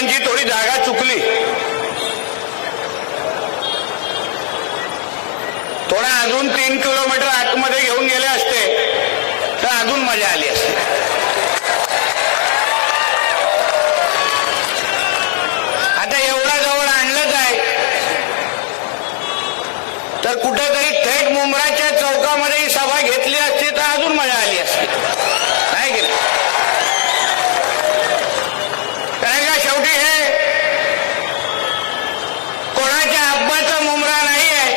साहेबांची थोडी जागा चुकली, थोडा अजून 3 किलोमीटर आतमध्ये घेऊन गेले असते तर अजून मजा आली असते. आता एवढा जवळ आणलंच आहे तर कुठेतरी थेट मुंब्राच्या चौकामध्ये ही सभा घेतली असती तर अजून मजा आली असती, नाही की नाही? कारण का शेवटी हे कोणाच्या अब्बाचा मुंब्रा नाही आहे,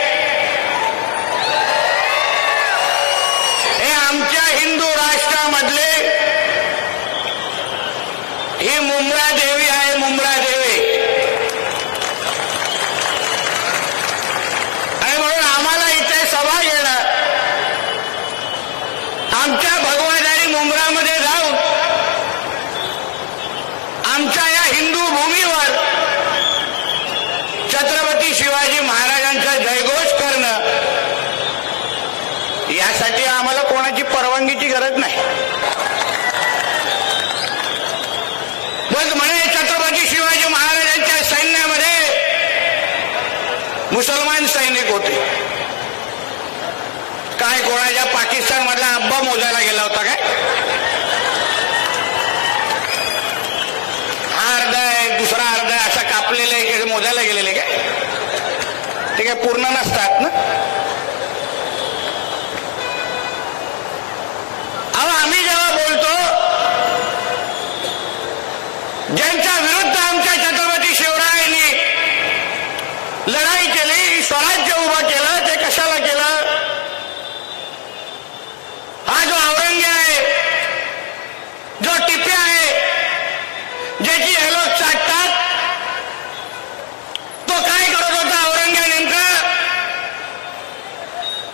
हे आमच्या हिंदू राष्ट्रामधले ही मुंब्रा देवी आहे, मुंब्रा देवी. आणि म्हणून आम्हाला इथे सभा घेणं, आमच्या भगवादारी मुंब्रामध्ये जाऊन आमच्या या हिंदू भूमीवर छत्रपती शिवाजी महाराजांचा जयघोष करणं, यासाठी आम्हाला कोणाची परवानगीची गरज नाही. मग म्हणे छत्रपती शिवाजी महाराजांच्या सैन्यामध्ये मुसलमान सैनिक होते. काय कोणाच्या पाकिस्तान मधला अब्बा मोजायला गेला होता काय? हा अर्धा आहे, दुसरा अर्धा आहे, असं कापलेलं आहे, मोजायला गेलेले काय? ते काय पूर्ण नसतात ना? आम्ही जेव्हा बोलतो, ज्यांच्या विरुद्ध आमच्या छत्रपती शिवरायांनी लढाई केली, स्वराज्य उभं केलं, ते कशाला केलं? हा जो औरंग्य आहे, जो टिप्या आहे, ज्याची हे लोक चाटतात, तो काय करत होता औरंग्य नेमका?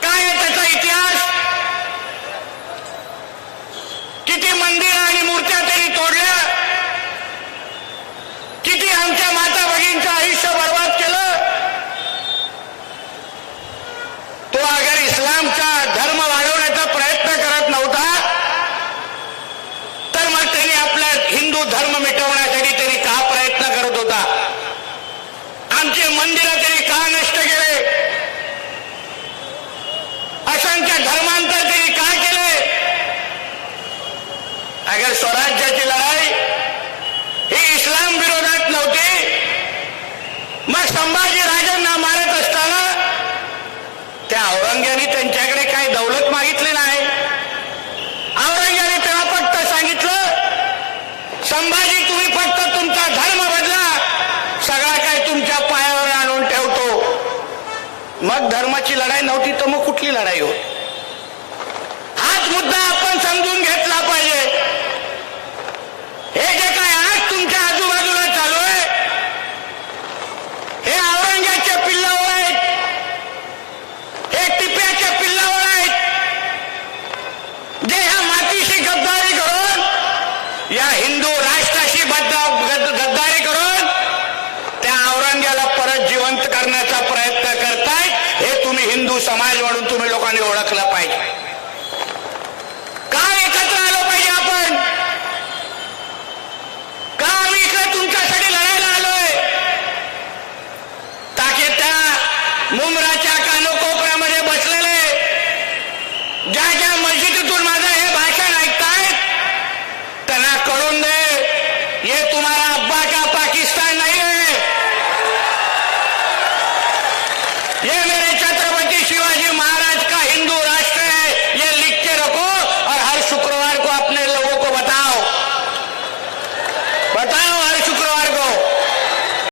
काय आहे त्याचा इतिहास? किती मंदिर आणि मूर्त्या त्यांनी तोडल्या, किती आमच्या माता भगिनींचं आयुष्य बर्बाद केलं. तो अगर इस्लामचा धर्म वाढवण्याचा प्रयत्न करत नव्हता तर मग त्यांनी आपला हिंदू धर्म मिटवण्यासाठी त्यांनी का प्रयत्न करत होता? आमचे मंदिरं त्यांनी का नष्ट केले? असंख्य धर्मांतर त्यांनी का केले? अगर स्वराज्याची लढाई ही इस्लाम विरोधात नव्हती, मग संभाजी राजांना मारत असताना त्या औरंग्याने त्यांच्याकडे काही दौलत मागितली नाही. औरंग्याने तेव्हा फक्त सांगितलं, संभाजी तुम्ही फक्त तुमचा धर्म बदला, सगळा काय तुमच्या पायावर आणून ठेवतो. मग धर्माची लढाई नव्हती तर मग कुठली लढाई होती? हाच मुद्दा आपण समजून घेतला पाहिजे. हे जे काय आज तुमच्या आजूबाजूला चालू आहे, हे औरंग्याच्या पिल्लावर आहेत, हे टिप्याच्या पिल्लावर आहेत, जे ह्या मातीशी गद्दारी करून, या हिंदू राष्ट्राशी गद्दारी करून त्या औरंग्याला परत जिवंत करण्याचा प्रयत्न करतायत. हे तुम्ही हिंदू समाज म्हणून तुम्ही लोकांनी ओळखलं पाहिजे. का एकत्र आलो पाहिजे आपण? का आम्ही इकडे तुमच्यासाठी लढायला आलोय? ताकी त्या मुंब्राच्या कानोकोपऱ्यामध्ये बसलेले ज्या ज्या मस्जिदीतून माझं हे भाषण ऐकतायत त्यांना कळून दे, ये तुम्हारा अब्बा का पाकिस्तान नहीं है, ये मेरे छत्रपती शिवाजी महाराज